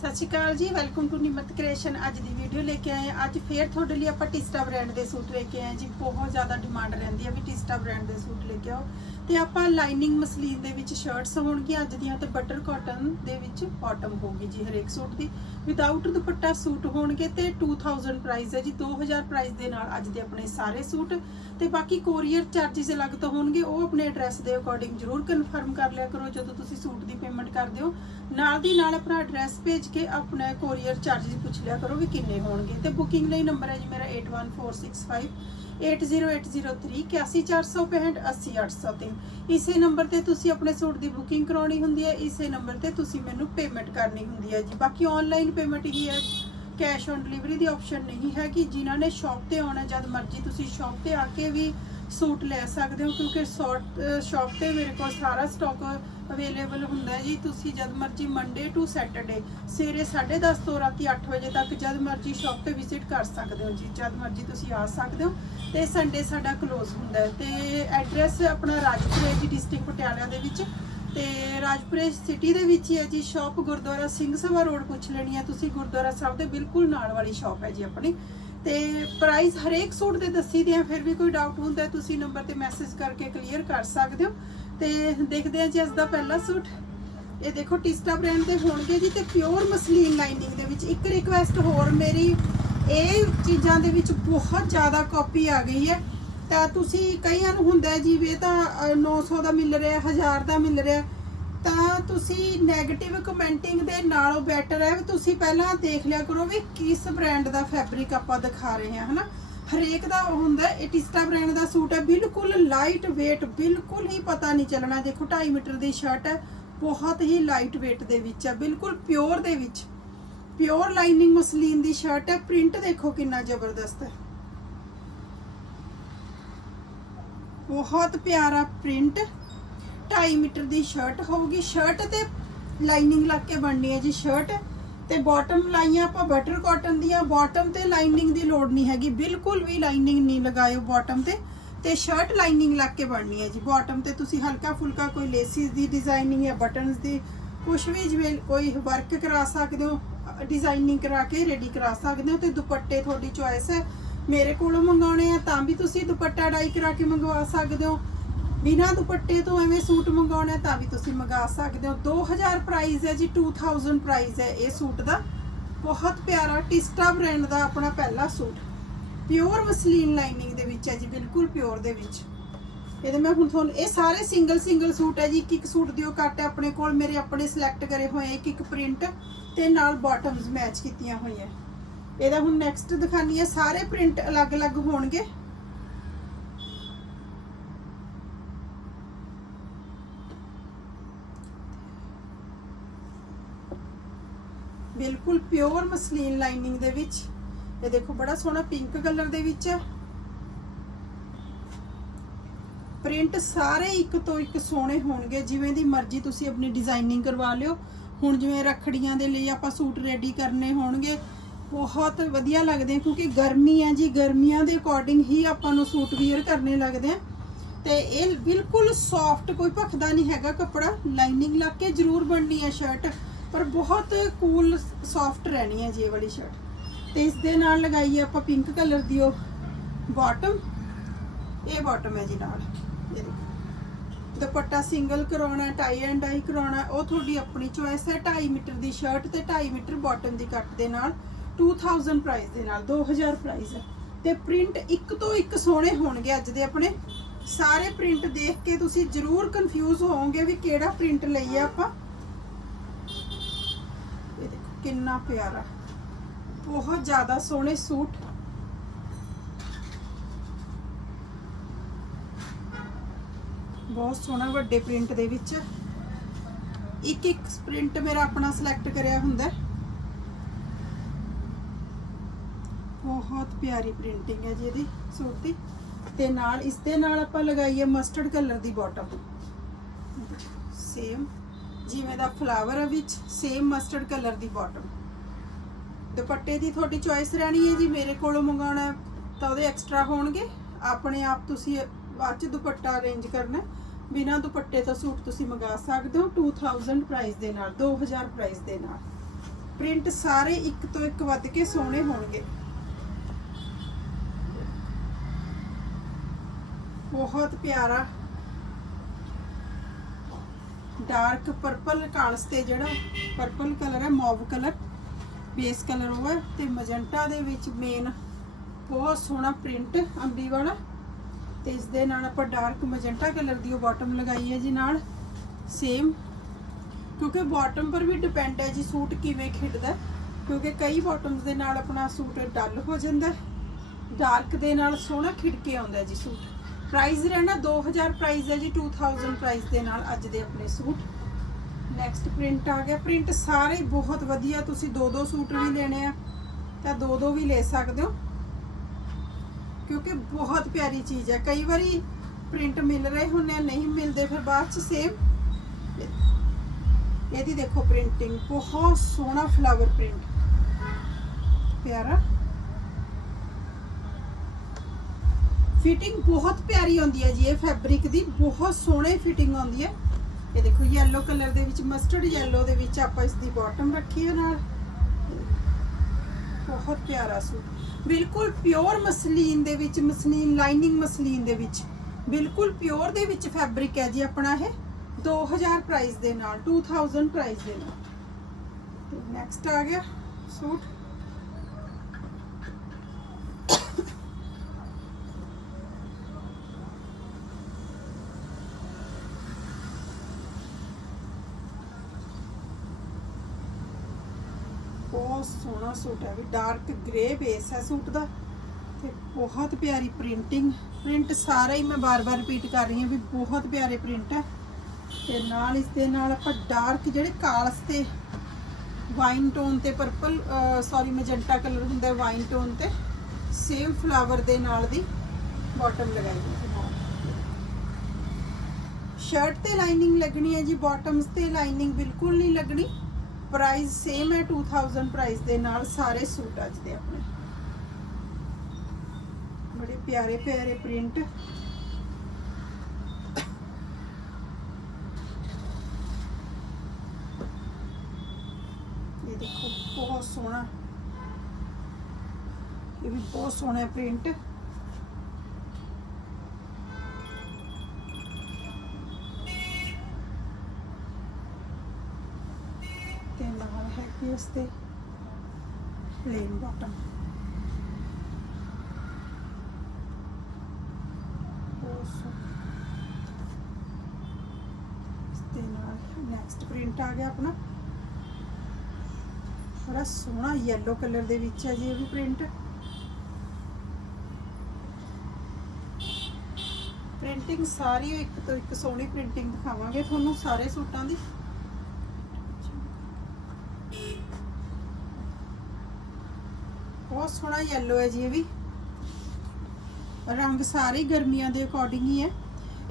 ਸਤਿ ਸ਼੍ਰੀ ਅਕਾਲ ਜੀ welcome to ਨਿਮਤ creation ਅੱਜ ਦੀ ਵੀਡੀਓ ਲੈ ਕੇ ਆਏ ਹਾਂ। ਅੱਜ ਫੇਰ ਤੁਹਾਡੇ ਲਈ ਆਪਾਂ ਟਿਸਟਾ ਬ੍ਰਾਂਡ ਦੇ ਸੂਟ ਲੈ ਕੇ ਆਏ ਜੀ। ਬਹੁਤ ਜ਼ਿਆਦਾ ਡਿਮਾਂਡ ਰਹਿੰਦੀ ਹੈ ਵੀ ਟਿਸਟਾ ਬ੍ਰਾਂਡ ਦੇ ਸੂਟ ਲੈ ਕੇ ਆਓ। ਤੇ ਆਪਾਂ ਲਾਈਨਿੰਗ ਮਸਲੀਨ ਦੇ ਵਿੱਚ ਸ਼ਰਟਸ ਹੋਣਗੀਆਂ, ਅੱਜ ਦੀਆਂ ਤੇ ਬਟਰ ਕਾਟਨ ਦੇ ਵਿੱਚ ਬਾਟਮ ਹੋਗੀ ਜੀ ਹਰੇਕ ਸੂਟ ਦੀ। ਵਿਦਆਊਟ ਦੁਪੱਟਾ ਸੂਟ ਹੋਣਗੇ ਤੇ 2000 ਪ੍ਰਾਈਸ ਹੈ ਜੀ 2000 ਪ੍ਰਾਈਸ ਦੇ ਨਾਲ ਅੱਜ ਦੇ ਆਪਣੇ ਸਾਰੇ ਸੂਟ। ਤੇ ਬਾਕੀ ਕੋਰੀਅਰ ਚਾਰजेस ਅਲੱਗ ਤੋਂ ਹੋਣਗੇ, ਉਹ ਆਪਣੇ ਐਡਰੈਸ ਦੇ ਅਕੋਰਡਿੰਗ ਜਰੂਰ ਕਨਫਰਮ ਕਰ ਲਿਆ ਕਰੋ, ਜਦੋਂ ਤੁਸੀਂ ਸੂਟ ਦੀ ਪੇਮੈਂਟ ਕਰਦੇ ਹੋ। ਨਾਲ ਦੀ ਨਾਲ ਆਪਣਾ ਐਡਰੈਸ ਭੇਜ ਕੇ ਆਪਣਾ ਕੋਰੀਅਰ ਚਾਰजेस ਪੁੱਛ ਲਿਆ ਕਰੋ ਵੀ ਕਿੰਨੇ ਹੋਣਗੇ। ਤੇ ਬੁਕਿੰਗ ਲਈ ਨੰਬਰ ਹੈ ਜੀ ਮੇਰਾ 81465 80803 81465 80803 ਇਸੇ ਨੰਬਰ ਤੇ ਤੁਸੀਂ ਆਪਣੇ ਸੂਟ ਦੀ ਬੁਕਿੰਗ ਕਰਾਉਣੀ ਹੁੰਦੀ ਹੈ, ਇਸੇ ਨੰਬਰ ਤੇ ਤੁਸੀਂ ਮੈਨੂੰ ਪੇਮੈਂਟ ਕਰਨੀ ਹੁੰਦੀ ਹੈ ਜੀ। ਬਾਕੀ ਆਨਲਾਈਨ ਪੇਮੈਂਟ ਹੀ ਹੈ ਕੈਸ਼ ਔਨ ਡਿਲੀਵਰੀ ਦੀ ਆਪਸ਼ਨ ਨਹੀਂ ਹੈ ਕਿ ਜਿਨ੍ਹਾਂ ਨੇ ਸ਼ਾਪ ਤੇ ਆਉਣਾ, ਜਦ ਮਰਜ਼ੀ ਤੁਸੀਂ ਸ਼ਾਪ ਤੇ ਆ ਕੇ ਵੀ ਸੂਟ ਲੈ ਸਕਦੇ ਹੋ, ਕਿਉਂਕਿ ਸ਼ਾਪ ਤੇ ਮੇਰੇ ਕੋਲ ਸਾਰਾ ਸਟਾਕ ਅਵੇਲੇਬਲ ਹੁੰਦਾ ਜੀ। ਤੁਸੀਂ ਜਦ ਮਰਜ਼ੀ ਮੰਡੇ ਟੂ ਸੈਟਰਡੇ ਸਵੇਰੇ 10:30 ਤੋਂ ਰਾਤੀ 8 ਵਜੇ ਤੱਕ ਜਦ ਮਰਜ਼ੀ ਸ਼ਾਪ ਤੇ ਵਿਜ਼ਿਟ ਕਰ ਸਕਦੇ ਹੋ ਜੀ। ਜਦ ਮਰਜ਼ੀ ਤੁਸੀਂ ਆ ਸਕਦੇ ਹੋ। ਤੇ ਸੰਡੇ ਸਾਡਾ ਕਲੋਜ਼ ਹੁੰਦਾ ਹੈ। ਤੇ ਐਡਰੈਸ ਆਪਣਾ ਰਾਜਪੁਰੇ ਜੀ ਡਿਸਟ੍ਰਿਕਟ ਪਟਿਆਲਾ ਦੇ ਵਿੱਚ। ਤੇ ਰਾਜਪੁਰੇ ਸਿਟੀ ਦੇ ਵਿੱਚ ਹੀ ਹੈ ਜੀ ਸ਼ਾਪ ਗੁਰਦੁਆਰਾ ਸਿੰਘ ਸਭਾ ਰੋਡ ਪੁੱਛ ਲੈਣੀ ਹੈ। ਤੁਸੀਂ ਗੁਰਦੁਆਰਾ ਸਾਹਿਬ ਦੇ ਬਿਲਕੁਲ ਨਾਲ ਵਾਲੀ ਸ਼ਾਪ ਹੈ ਜੀ ਆਪਣੀ। ਤੇ ਪ੍ਰਾਈਸ ਹਰੇਕ ਸੂਟ ਦੇ ਦੱਸੀ ਦੇ ਆ ਫਿਰ ਵੀ ਕੋਈ ਡਾਊਟ ਹੁੰਦਾ ਤੁਸੀਂ ਨੰਬਰ ਤੇ ਮੈਸੇਜ ਕਰਕੇ ਕਲੀਅਰ ਕਰ ਸਕਦੇ ਹੋ। ਤੇ ਦੇਖਦੇ ਹਾਂ ਜੀ ਅੱਜ ਦਾ ਪਹਿਲਾ ਸੂਟ। ਇਹ ਦੇਖੋ ਟਿਸਟਾ ਬ੍ਰਾਂਡ ਦੇ ਹੋਣਗੇ ਜੀ ਤੇ ਪਿਓਰ ਮਸਲੀਨ ਲਾਈਨਿੰਗ ਦੇ ਵਿੱਚ ਇੱਕ ਰਿਕੁਐਸਟ ਹੋਰ ਮੇਰੀ ਇਹ ਚੀਜ਼ਾਂ ਦੇ ਵਿੱਚ ਬਹੁਤ ਜ਼ਿਆਦਾ ਕਾਪੀ ਆ ਗਈ ਹੈ। ਤਾਂ ਤੁਸੀਂ ਕਈਆਂ ਨੂੰ ਹੁੰਦਾ ਜੀ ਵੀ ਇਹ ਤਾਂ ਅ, 900 ਦਾ ਮਿਲ ਰਿਹਾ 1000 ਦਾ ਮਿਲ ਰਿਹਾ। ਤਾਂ ਤੁਸੀਂ 네ਗੇਟਿਵ ਕਮੈਂਟਿੰਗ ਦੇ ਨਾਲੋਂ ਬੈਟਰ ਹੈ ਵੀ ਤੁਸੀਂ ਪਹਿਲਾਂ ਦੇਖ ਲਿਆ ਕਰੋ ਵੀ ਕਿਸ ਬ੍ਰਾਂਡ ਦਾ ਫੈਬਰਿਕ ਆਪਾਂ ਦਿਖਾ ਰਹੇ ਹਾਂ ਹਨਾ? ਹਰੇਕ ਦਾ ਉਹ ਹੁੰਦਾ ਹੈ, ਇਹ ਟਿਸਟਾ ਬ੍ਰਾਂਡ ਦਾ ਸੂਟ ਹੈ ਬਿਲਕੁਲ ਲਾਈਟ weight ਬਿਲਕੁਲ ਹੀ ਪਤਾ ਨਹੀਂ ਚੱਲਣਾ ਦੇਖੋ 2.5 ਮੀਟਰ ਦੀ ਸ਼ਰਟ ਹੈ ਬਹੁਤ ਹੀ ਲਾਈਟ weight ਦੇ ਵਿੱਚ ਹੈ ਬਿਲਕੁਲ ਪਿਓਰ ਦੇ ਵਿੱਚ। ਪਿਓਰ ਲਾਈਨਿੰਗ ਮਸਲੀਨ ਦੀ ਸ਼ਰਟ ਹੈ ਪ੍ਰਿੰਟ ਦੇਖੋ ਕਿੰਨਾ ਜ਼ਬਰਦਸਤ ਹੈ। ਬਹੁਤ ਪਿਆਰਾ ਪ੍ਰਿੰਟ 2.5 ਮੀਟਰ ਦੀ ਸ਼ਰਟ ਹੋਊਗੀ। ਸ਼ਰਟ ਤੇ ਲਾਈਨਿੰਗ ਲੱਗ ਕੇ ਬਣਨੀ ਹੈ ਜੀ ਸ਼ਰਟ ਤੇ ਬਾਟਮ ਲਾਈਆਂ ਆਪਾਂ ਬਟਰ ਕਾਟਨ ਦੀਆਂ। ਬਾਟਮ ਤੇ ਲਾਈਨਿੰਗ ਦੀ ਲੋੜ ਨਹੀਂ ਹੈਗੀ। ਬਿਲਕੁਲ ਵੀ ਲਾਈਨਿੰਗ ਨਹੀਂ ਲਗਾਇਓ ਬਾਟਮ ਤੇ। ਤੇ ਸ਼ਰਟ ਲਾਈਨਿੰਗ ਲੱਗ ਕੇ ਬਣਨੀ ਹੈ ਜੀ। ਬਾਟਮ ਤੇ ਤੁਸੀਂ ਹਲਕਾ ਫੁਲਕਾ ਕੋਈ ਲੇਸਿਸ ਦੀ ਡਿਜ਼ਾਈਨਿੰਗ ਜਾਂ ਬਟਨਸ ਦੀ ਕੁਝ ਵੀ ਜਿਵੇਂ ਕੋਈ ਵਰਕ ਕਰਾ ਸਕਦੇ ਹੋ ਡਿਜ਼ਾਈਨਿੰਗ ਕਰਾ ਕੇ ਰੈਡੀ ਕਰਾ ਸਕਦੇ ਹੋ ਤੇ ਦੁਪੱਟੇ ਤੁਹਾਡੀ ਚੁਆਇਸ ਹੈ। ਮੇਰੇ ਕੋਲੋਂ ਮੰਗਾਉਣੇ ਆ ਤਾਂ ਵੀ ਤੁਸੀਂ ਦੁਪੱਟਾ ਡਾਈ ਕਰਾ ਕੇ ਮੰਗਵਾ ਸਕਦੇ ਹੋ। ਬਿਨਾਂ ਦੁਪੱਟੇ ਤੋਂ ਐਵੇਂ ਸੂਟ ਮੰਗਾਉਣਾ ਤਾਂ ਵੀ ਤੁਸੀਂ ਮੰਗਾ ਸਕਦੇ ਹੋ। 2000 ਪ੍ਰਾਈਸ ਹੈ ਜੀ 2000 ਪ੍ਰਾਈਸ ਹੈ ਇਹ ਸੂਟ ਦਾ। ਬਹੁਤ ਪਿਆਰਾ ਟਿਸਟਾ ਬ੍ਰਾਂਡ ਦਾ ਆਪਣਾ ਪਹਿਲਾ ਸੂਟ। ਪਿਓਰ ਮਸਲੀਨ ਲਾਈਨਿੰਗ ਦੇ ਵਿੱਚ ਹੈ ਜੀ, ਬਿਲਕੁਲ ਪਿਓਰ ਦੇ ਵਿੱਚ। ਇਹਦੇ ਮੈਂ ਹੁਣ ਤੁਹਾਨੂੰ, ਇਹ ਸਾਰੇ ਸਿੰਗਲ ਸਿੰਗਲ ਸੂਟ ਹੈ ਜੀ, ਇੱਕ ਇੱਕ ਸੂਟ ਦਿਓ ਕੱਟ ਆਪਣੇ ਕੋਲ, ਮੇਰੇ ਆਪਣੇ ਸਿਲੈਕਟ ਕਰੇ ਹੋਏ ਇੱਕ ਇੱਕ ਪ੍ਰਿੰਟ ਤੇ ਨਾਲ ਬਾਟਮਸ ਮੈਚ ਕੀਤੀਆਂ ਹੋਈਆਂ। ਇਹਦਾ ਹੁਣ ਨੈਕਸਟ ਦਿਖਾਨੀ ਹੈ, ਸਾਰੇ ਪ੍ਰਿੰਟ ਅਲੱਗ-ਅਲੱਗ ਹੋਣਗੇ। ਬਿਲਕੁਲ ਪਿਓਰ ਮਸਲੀਨ ਲਾਈਨਿੰਗ ਦੇ ਵਿੱਚ। ਇਹ ਦੇਖੋ, ਬੜਾ ਸੋਹਣਾ ਪਿੰਕ ਕਲਰ ਦੇ ਵਿੱਚ ਹੈ। ਪ੍ਰਿੰਟ ਸਾਰੇ ਇੱਕ ਤੋਂ ਇੱਕ ਸੋਹਣੇ ਹੋਣਗੇ, ਜਿਵੇਂ ਦੀ ਮਰਜ਼ੀ ਤੁਸੀਂ ਆਪਣੀ ਡਿਜ਼ਾਈਨਿੰਗ ਕਰਵਾ ਲਿਓ। ਹੁਣ ਜਿਵੇਂ ਰੱਖੜੀਆਂ ਦੇ ਲਈ ਆਪਾਂ ਸੂਟ ਰੈਡੀ ਕਰਨੇ ਹੋਣਗੇ, ਬਹੁਤ ਵਧੀਆ ਲੱਗਦੇ ਕਿਉਂਕਿ ਗਰਮੀ ਹੈ ਜੀ, ਗਰਮੀਆਂ ਦੇ ਅਕੋਰਡਿੰਗ ਹੀ ਆਪਾਂ ਨੂੰ ਸੂਟ ਵੀਅਰ ਕਰਨੇ ਲੱਗਦੇ ਆ। ਤੇ ਇਹ ਬਿਲਕੁਲ ਸੌਫਟ ਕੋਈ ਭਖਦਾ ਨਹੀਂ ਹੈਗਾ ਕੱਪੜਾ। ਲਾਈਨਿੰਗ ਲਾ ਕੇ ਜ਼ਰੂਰ ਬਣਨੀ ਹੈ ਸ਼ਰਟ ਪਰ ਬਹੁਤ ਕੂਲ ਸੌਫਟ ਰਹਿਣੀ ਹੈ ਜੀ ਇਹ ਵਾਲੀ ਸ਼ਰਟ ਤੇ ਇਸ ਦੇ ਨਾਲ ਲਗਾਈ ਹੈ ਆਪਾਂ ਪਿੰਕ ਕਲਰ ਦੀ ਉਹ ਬਾਟਮ ਇਹ ਬਾਟਮ ਹੈ ਜੀ ਨਾਲ। ਦੁਪੱਟਾ ਸਿੰਗਲ ਕਰਾਉਣਾ ਟਾਈ ਐਂਡ ਡਾਈ ਕਰਾਉਣਾ, ਉਹ ਤੁਹਾਡੀ ਆਪਣੀ ਚੋਇਸ ਹੈ। 2.5 ਮੀਟਰ ਦੀ ਸ਼ਰਟ ਤੇ 2.5 ਮੀਟਰ ਬਾਟਮ ਦੀ ਕੱਟ ਦੇ ਨਾਲ 2000 ਪ੍ਰਾਈਸ ਦੇ ਨਾਲ 2000 ਪ੍ਰਾਈਸ ਹੈ। ਤੇ ਪ੍ਰਿੰਟ ਇੱਕ ਤੋਂ ਇੱਕ ਸੋਹਣੇ ਹੋਣਗੇ ਅੱਜ ਦੇ ਆਪਣੇ। ਸਾਰੇ ਪ੍ਰਿੰਟ ਦੇਖ ਕੇ ਤੁਸੀਂ ਜ਼ਰੂਰ ਕਨਫਿਊਜ਼ ਹੋਵੋਗੇ ਵੀ ਕਿਹੜਾ ਪ੍ਰਿੰਟ ਲਈਏ ਆਪਾਂ। ਕਿੰਨਾ ਪਿਆਰਾ। ਬਹੁਤ ਜ਼ਿਆਦਾ ਸੋਹਣੇ ਸੂਟ। ਬਹੁਤ ਸੋਹਣਾ ਵੱਡੇ ਪ੍ਰਿੰਟ ਦੇ ਵਿੱਚ। ਇੱਕ ਇੱਕ ਪ੍ਰਿੰਟ ਮੇਰਾ ਆਪਣਾ ਸਿਲੈਕਟ ਕਰਿਆ ਹੁੰਦਾ। ਬਹੁਤ ਪਿਆਰੀ ਪ੍ਰਿੰਟਿੰਗ ਹੈ ਜੀ ਇਹਦੀ ਸੂਟ ਦੀ ਤੇ ਨਾਲ ਇਸ ਦੇ ਨਾਲ ਆਪਾਂ ਲਗਾਈ ਹੈ ਮਸਟਰਡ ਕਲਰ ਦੀ ਬਾਟਮ ਸੇਮ। ਜਿਵੇਂ ਦਾ ਫਲਾਵਰ ਹੈ ਵਿੱਚ ਸੇਮ ਮਸਟਰਡ ਕਲਰ ਦੀ ਬਾਟਮ ਦੁਪੱਟੇ ਦੀ ਤੁਹਾਡੀ ਚੋਇਸ ਰਹਿਣੀ ਹੈ ਜੀ, ਮੇਰੇ ਕੋਲੋਂ ਮੰਗਾਉਣਾ ਤਾਂ ਉਹਦੇ ਐਕਸਟਰਾ ਹੋਣਗੇ। ਆਪਣੇ ਆਪ ਤੁਸੀਂ ਬਾਅਦ ਚ ਦੁਪੱਟਾ ਅਰੇਂਜ ਕਰਨਾ ਹੈ। ਬਿਨਾਂ ਦੁਪੱਟੇ ਤੋਂ ਸੂਟ ਤੁਸੀਂ ਮੰਗਾ ਸਕਦੇ ਹੋ 2000 ਪ੍ਰਾਈਸ ਦੇ ਨਾਲ 2000 ਪ੍ਰਾਈਸ ਦੇ ਨਾਲ। ਪ੍ਰਿੰਟ ਸਾਰੇ ਇੱਕ ਤੋਂ ਇੱਕ ਵੱਧ ਕੇ ਸੋਹਣੇ ਹੋਣਗੇ। ਬਹੁਤ ਪਿਆਰਾ ਡਾਰਕ ਪਰਪਲ ਕਾਲਸ ਤੇ ਜਿਹੜਾ ਪਰਪਲ ਕਲਰ ਹੈ ਮੌਵ ਕਲਰ ਬੇਸ ਕਲਰ ਉਹ ਹੈ ਤੇ ਮਜੰਟਾ ਦੇ ਵਿੱਚ ਮੇਨ ਬਹੁਤ ਸੋਹਣਾ ਪ੍ਰਿੰਟ ਅੰਬੀ ਵਾਲਾ ਤੇ ਇਸ ਦੇ ਨਾਲ ਆਪਾਂ ਡਾਰਕ ਮਜੰਟਾ ਕਲਰ ਦੀ ਉਹ ਬਾਟਮ ਲਗਾਈ ਹੈ ਜੀ ਨਾਲ ਸੇਮ ਕਿਉਂਕਿ ਬਾਟਮ ਪਰ ਵੀ ਡਿਪੈਂਡ ਹੈ ਜੀ ਸੂਟ ਕਿਵੇਂ ਖਿੜਦਾ ਕਿਉਂਕਿ ਕਈ ਬਾਟਮਸ ਦੇ ਨਾਲ ਆਪਣਾ ਸੂਟ ਡਲ ਹੋ ਜਾਂਦਾ ਡਾਰਕ ਦੇ ਨਾਲ ਸੋਹਣਾ ਖਿੜ ਕੇ ਆਉਂਦਾ ਜੀ ਸੂਟ ਪ੍ਰਾਈਸ ਰਹਿਣਾ 2000 ਪ੍ਰਾਈਸ ਹੈ ਜੀ 2000 ਪ੍ਰਾਈਸ ਦੇ ਨਾਲ ਅੱਜ ਦੇ ਆਪਣੇ ਸੂਟ। ਨੈਕਸਟ ਪ੍ਰਿੰਟ ਆ ਗਿਆ। ਪ੍ਰਿੰਟ ਸਾਰੇ ਬਹੁਤ ਵਧੀਆ, ਤੁਸੀਂ ਦੋ ਦੋ ਸੂਟ ਵੀ ਲੈਣੇ ਆ, ਤਾਂ ਦੋ ਦੋ ਵੀ ਲੈ ਸਕਦੇ ਹੋ। ਕਿਉਂਕਿ ਬਹੁਤ ਪਿਆਰੀ ਚੀਜ਼ ਹੈ। ਕਈ ਵਾਰੀ ਪ੍ਰਿੰਟ ਮਿਲ ਰਹੇ ਹੁੰਦੇ ਆ, ਨਹੀਂ ਮਿਲਦੇ, ਫਿਰ ਬਾਅਦ ਚ ਸੇਮ ਇਹਦੀ ਦੇਖੋ ਪ੍ਰਿੰਟਿੰਗ ਬਹੁਤ ਸੋਹਣਾ ਫਲਾਵਰ ਪ੍ਰਿੰਟ ਪਿਆਰਾ। ਫਿਟਿੰਗ ਬਹੁਤ ਪਿਆਰੀ ਆਉਂਦੀ ਹੈ ਜੀ, ਇਹ ਫੈਬਰਿਕ ਦੀ ਬਹੁਤ ਸੋਹਣੀ ਫਿਟਿੰਗ ਆਉਂਦੀ ਹੈ। ਇਹ ਦੇਖੋ ਯੈਲੋ ਕਲਰ ਦੇ ਵਿੱਚ ਮਸਟਰਡ ਯੈਲੋ ਦੇ ਵਿੱਚ ਆਪਾਂ ਇਸ ਦੀ ਬਾਟਮ ਰੱਖੀ ਹੈ ਨਾਲ। ਬਹੁਤ ਪਿਆਰਾ ਸੂਟ। ਬਿਲਕੁਲ ਪਿਓਰ ਮਸਲੀਨ ਦੇ ਵਿੱਚ, ਮਸਲੀਨ ਲਾਈਨਿੰਗ ਮਸਲੀਨ ਦੇ ਵਿੱਚ। ਬਿਲਕੁਲ ਪਿਓਰ ਦੇ ਵਿੱਚ ਫੈਬਰਿਕ ਹੈ ਜੀ ਆਪਣਾ ਇਹ। 2000 ਪ੍ਰਾਈਸ ਦੇ ਨਾਲ 2000 ਪ੍ਰਾਈਸ ਦੇ ਨਾਲ। ਨੈਕਸਟ ਆ ਗਿਆ ਸੂਟ। ਬਹੁਤ ਸੋਹਣਾ ਸੂਟ ਹੈ, ਵੀ ਡਾਰਕ ਗ੍ਰੇ ਬੇਸ ਹੈ ਸੂਟ ਦਾ ਤੇ ਬਹੁਤ ਪਿਆਰੀ ਪ੍ਰਿੰਟਿੰਗ ਪ੍ਰਿੰਟ ਸਾਰਾ ਹੀ ਮੈਂ ਬਾਰ-ਬਾਰ ਰਿਪੀਟ ਕਰ ਰਹੀ ਹਾਂ ਵੀ ਬਹੁਤ ਪਿਆਰੇ ਪ੍ਰਿੰਟ ਹੈ ਤੇ ਨਾਲ ਇਸ ਦੇ ਨਾਲ ਆਪਾਂ ਡਾਰਕ ਜਿਹੜੇ ਕਾਲਸ ਤੇ ਵਾਈਨ ਟੋਨ ਤੇ ਪਰਪਲ ਸੌਰੀ ਮੈਜੈਂਟਾ ਕਲਰ ਹੁੰਦਾ ਹੈ ਵਾਈਨ ਟੋਨ ਤੇ ਸੇਮ ਫਲਾਵਰ ਦੇ ਨਾਲ ਦੀ ਬਾਟਮ ਲਗਾਈ ਹੈ। ਸ਼ਰਟ ਤੇ ਲਾਈਨਿੰਗ ਲੱਗਣੀ ਹੈ ਜੀ ਬਾਟਮਸ ਤੇ ਲਾਈਨਿੰਗ ਬਿਲਕੁਲ ਨਹੀਂ ਲੱਗਣੀ। ਪ੍ਰਾਈਸ ਸੇਮ ਹੈ 2000 ਪ੍ਰਾਈਸ ਦੇ ਨਾਲ ਸਾਰੇ ਸੂਟ ਅੱਜ ਦੇ ਆਪਣੇ। ਬੜੇ ਪਿਆਰੇ ਪਿਆਰੇ ਪ੍ਰਿੰਟ ਇਹ ਦੇਖੋ, ਬਹੁਤ ਸੋਹਣਾ। ਇਹ ਵੀ ਬਹੁਤ ਸੋਹਣਾ ਪ੍ਰਿੰਟ ਨਾਲ ਹੈਗੀ ਇਸ ਬਾਟਮ ਇਸ ਨਾਲ ਨੈਕਸਟ ਪ੍ਰਿੰਟ ਆ ਗਿਆ ਆਪਣਾ। ਬੜਾ ਸੋਹਣਾ ਯੈਲੋ ਕਲਰ ਦੇ ਵਿੱਚ ਹੈ ਜੀ ਇਹ ਵੀ ਪ੍ਰਿੰਟ ਪ੍ਰਿੰਟਿੰਗ ਸਾਰੀ ਇੱਕ ਤੋਂ ਇੱਕ ਸੋਹਣੀ ਪ੍ਰਿੰਟਿੰਗ ਦਿਖਾਵਾਂਗੇ ਤੁਹਾਨੂੰ ਸਾਰੇ ਸੂਟਾਂ ਦੀ ਬਹੁਤ ਸੋਹਣਾ ਯੈਲੋ ਹੈ ਜੀ ਇਹ ਵੀ। ਰੰਗ ਸਾਰੇ ਗਰਮੀਆਂ ਦੇ ਅਕੋਰਡਿੰਗ ਹੀ ਹੈ।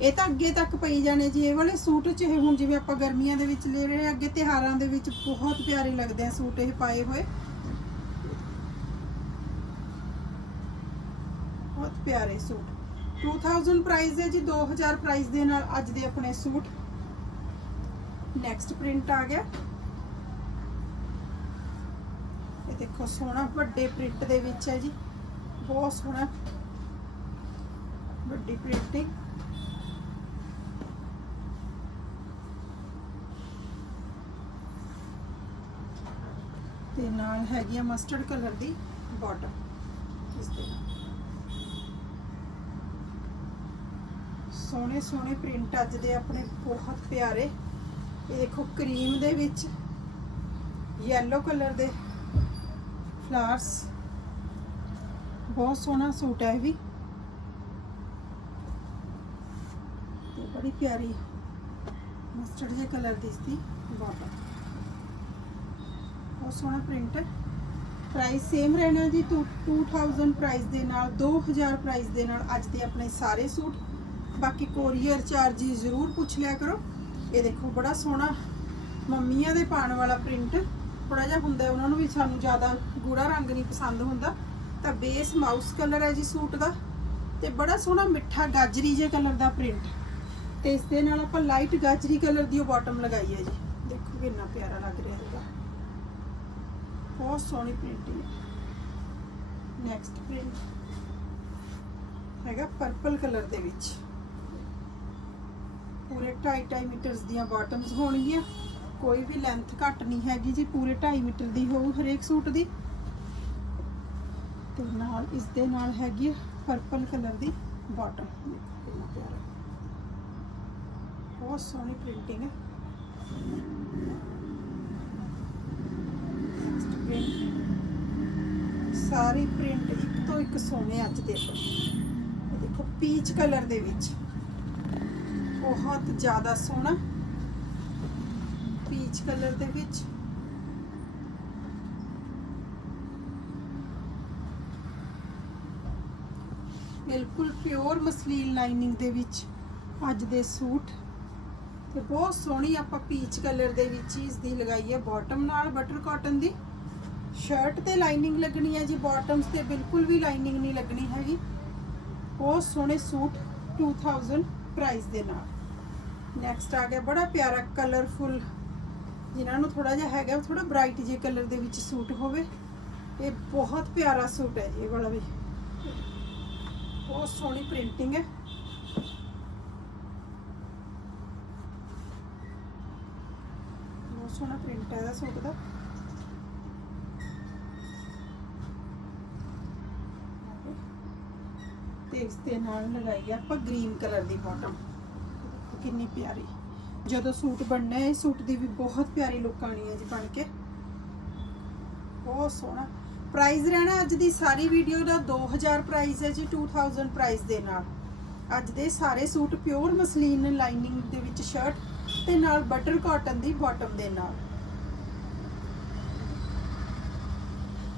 ਇਹ ਤਾਂ ਅੱਗੇ ਤੱਕ ਪਈ ਜਾਣੇ ਜੀ, ਇਹ ਵਾਲੇ ਸੂਟ ਚ ਇਹ ਹੁਣ ਜਿਵੇਂ ਆਪਾਂ ਗਰਮੀਆਂ ਦੇ ਵਿੱਚ ਲੈ ਰਹੇ ਅੱਗੇ ਤਿਹਾਰਾਂ ਦੇ ਵਿੱਚ ਬਹੁਤ ਪਿਆਰੇ ਲੱਗਦੇ ਆ ਸੂਟ ਇਹ ਪਾਏ ਹੋਏ। ਬਹੁਤ ਪਿਆਰੇ ਸੂਟ। 2000 ਪ੍ਰਾਈਸ ਹੈ ਜੀ 2000 ਪ੍ਰਾਈਸ ਦੇ ਨਾਲ ਅੱਜ ਦੇ ਆਪਣੇ ਸੂਟ। ਨੈਕਸਟ ਪ੍ਰਿੰਟ ਆ ਗਿਆ ਇਹ ਦੇਖੋ, ਸੋਹਣਾ ਵੱਡੇ ਪ੍ਰਿੰਟ ਦੇ ਵਿੱਚ ਹੈ ਜੀ। ਬਹੁਤ ਸੋਹਣਾ ਵੱਡੀ ਪ੍ਰਿੰਟਿੰਗ ਤੇ ਨਾਲ ਹੈਗੀ ਆ ਮਸਟਰਡ ਕਲਰ ਦੀ ਬਾਟਮ ਇਸ ਦੇ ਸੋਹਣੇ ਸੋਹਣੇ ਪ੍ਰਿੰਟ ਅੱਜ ਦੇ ਆਪਣੇ ਬਹੁਤ ਪਿਆਰੇ। ਇਹ ਦੇਖੋ ਕਰੀਮ ਦੇ ਵਿੱਚ ਯੈਲੋ ਕਲਰ ਦੇ ਫਲਾਰਸ। ਬਹੁਤ ਸੋਹਣਾ ਸੂਟ ਹੈ ਇਹ ਵੀ। ਤੇ ਬੜੀ ਪਿਆਰੀ ਮਸਟਰਡ ਜੇ ਕਲਰ ਦੀ ਸੀ ਬਾਟਮ ਬਹੁਤ ਸੋਹਣਾ ਪ੍ਰਿੰਟ ਹੈ। ਪ੍ਰਾਈਸ ਸੇਮ ਰਹਿਣਾ ਜੀ 2000 ਪ੍ਰਾਈਸ ਦੇ ਨਾਲ 2000 ਪ੍ਰਾਈਸ ਦੇ ਨਾਲ ਅੱਜ ਦੇ ਆਪਣੇ ਸਾਰੇ ਸੂਟ। ਬਾਕੀ ਕੋਰੀਅਰ ਚਾਰਜ ਜ਼ਰੂਰ ਪੁੱਛ ਲਿਆ ਕਰੋ। ਇਹ ਦੇਖੋ ਬੜਾ ਸੋਹਣਾ ਮੰਮੀਆਂ ਦੇ ਪਾਣ ਵਾਲਾ ਪ੍ਰਿੰਟ ਥੋੜਾ ਜਿਹਾ ਹੁੰਦਾ ਉਹਨਾਂ ਨੂੰ ਵੀ ਸਾਨੂੰ ਜ਼ਿਆਦਾ ਗੂੜਾ ਰੰਗ ਨਹੀਂ ਪਸੰਦ ਹੁੰਦਾ। ਤਾਂ ਬੇਸ ਮਾਊਸ ਕਲਰ ਹੈ ਜੀ ਸੂਟ ਦਾ ਤੇ ਬੜਾ ਸੋਹਣਾ ਮਿੱਠਾ ਗਾਜਰੀ ਜੇ ਕਲਰ ਦਾ ਪ੍ਰਿੰਟ ਤੇ ਇਸ ਦੇ ਨਾਲ ਆਪਾਂ ਲਾਈਟ ਗਾਜਰੀ ਕਲਰ ਦੀ ਉਹ ਬਾਟਮ ਲਗਾਈ ਹੈ ਜੀ। ਦੇਖੋ ਕਿੰਨਾ ਪਿਆਰਾ ਲੱਗ ਰਿਹਾ ਹੈਗਾ। ਬਹੁਤ ਸੋਹਣੀ ਪ੍ਰਿੰਟਿੰਗ ਹੈ। ਨੈਕਸਟ ਪ੍ਰਿੰਟ ਹੈਗਾ ਪਰਪਲ ਕਲਰ ਦੇ ਵਿੱਚ। ਪੂਰੇ 2.5 ਮੀਟਰਸ ਦੀਆਂ ਬਾਟਮਸ ਹੋਣਗੀਆਂ। ਕੋਈ ਵੀ ਲੈਂਥ ਘੱਟ ਨਹੀਂ ਹੈਗੀ ਜੀ, ਪੂਰੇ 2.5 ਮੀਟਰ ਦੀ ਹੋਊ ਹਰੇਕ ਸੂਟ ਦੀ। ਤੇ ਨਾਲ ਇਸ ਦੇ ਨਾਲ ਹੈਗੀ ਪਰਪਲ ਕਲਰ ਦੀ ਬਾਟਮ ਬਹੁਤ ਸੋਹਣੀ ਪ੍ਰਿੰਟਿੰਗ ਹੈ। ਸਾਰੀ ਪ੍ਰਿੰਟ ਇੱਕ ਤੋਂ ਇੱਕ ਸੋਹਣੇ ਅੱਜ ਦੇ। ਦੇਖੋ ਪੀਚ ਕਲਰ ਦੇ ਵਿੱਚ। ਬਹੁਤ ਜ਼ਿਆਦਾ ਸੋਹਣਾ। ਪੀਚ ਕਲਰ ਦੇ ਵਿੱਚ। ਬਿਲਕੁਲ ਪਿਓਰ ਮਸਲੀਨ ਲਾਈਨਿੰਗ ਦੇ ਵਿੱਚ ਅੱਜ ਦੇ ਸੂਟ। ਤੇ ਬਹੁਤ ਸੋਹਣੀ ਆਪਾਂ ਪੀਚ ਕਲਰ ਦੇ ਵਿੱਚ ਹੀ ਇਸ ਦੀ ਲਗਾਈ ਹੈ ਬਾਟਮ ਨਾਲ ਬਟਰ ਕਾਟਨ ਦੀ। ਸ਼ਰਟ ਤੇ ਲਾਈਨਿੰਗ ਲੱਗਣੀ ਹੈ ਜੀ ਬਾਟਮਸ ਤੇ ਬਿਲਕੁਲ ਵੀ ਲਾਈਨਿੰਗ ਨਹੀਂ ਲੱਗਣੀ ਹੈਗੀ। ਬਹੁਤ ਸੋਹਣੇ ਸੂਟ 2000 ਪ੍ਰਾਈਸ ਦੇ ਨਾਲ। ਨੈਕਸਟ ਆ ਗਿਆ ਬੜਾ ਪਿਆਰਾ ਕਲਰਫੁਲ ਜਿਨ੍ਹਾਂ ਨੂੰ ਥੋੜਾ ਜਿਹਾ ਹੈਗਾ ਥੋੜਾ ਬ੍ਰਾਈਟ ਜੇ ਕਲਰ ਦੇ ਵਿੱਚ ਸੂਟ ਹੋਵੇ। ਇਹ ਬਹੁਤ ਪਿਆਰਾ ਸੂਟ ਹੈ ਜੀ ਇਹ ਵਾਲਾ ਵੀ। ਬਹੁਤ ਸੋਹਣੀ ਪ੍ਰਿੰਟਿੰਗ ਹੈ। ਬਹੁਤ ਸੋਹਣਾ ਪ੍ਰਿੰਟ ਹੈ ਇਹਦਾ ਸੂਟ ਦਾ। ਤੇ ਇਸ ਦੇ ਨਾਲ ਲਗਾਈ ਹੈ ਆਪਾਂ ਗ੍ਰੀਨ ਕਲਰ ਦੀ ਬਾਟਮ ਕਿੰਨੀ ਪਿਆਰੀ। ਜਦੋਂ ਸੂਟ ਬਣਨਾ ਹੈ ਸੂਟ ਦੀ ਵੀ ਬਹੁਤ ਪਿਆਰੀ ਲੁੱਕ ਆਣੀ ਹੈ ਜੀ ਬਣ ਕੇ। ਬਹੁਤ ਸੋਹਣਾ। ਪ੍ਰਾਈਸ ਰਹਿਣਾ ਅੱਜ ਦੀ ਸਾਰੀ ਵੀਡੀਓ ਦਾ 2000 ਪ੍ਰਾਈਸ ਹੈ ਜੀ 2000 ਪ੍ਰਾਈਸ ਦੇ ਨਾਲ। ਅੱਜ ਦੇ ਸਾਰੇ ਸੂਟ ਪਿਓਰ ਮਸਲੀਨ ਲਾਈਨਿੰਗ ਦੇ ਵਿੱਚ ਸ਼ਰਟ ਤੇ ਨਾਲ ਬਟਰ ਕਾਟਨ ਦੀ ਬਾਟਮ ਦੇ ਨਾਲ।